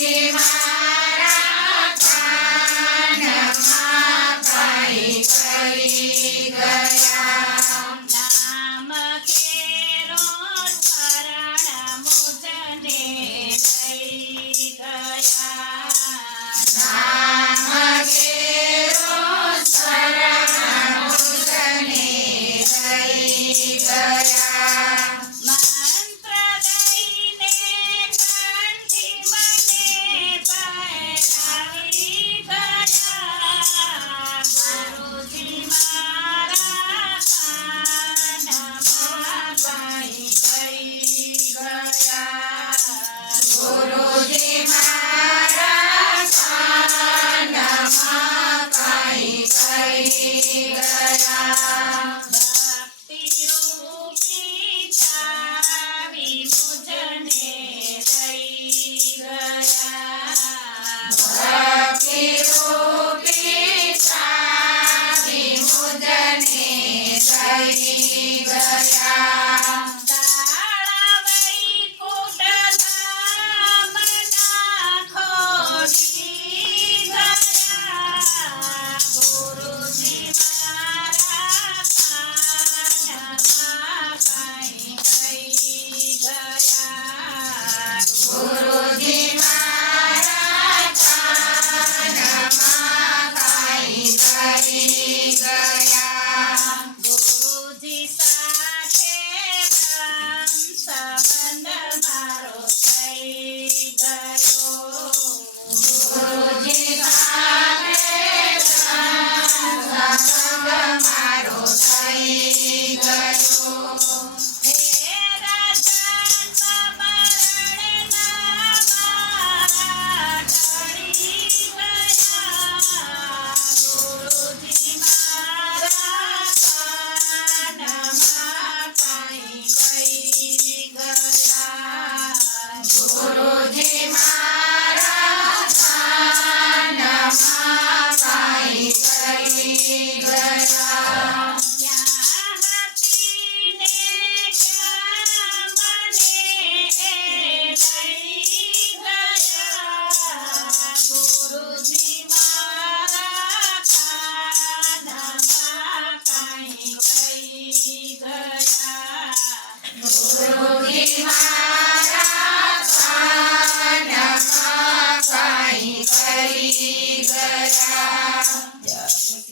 de. Yes. yes.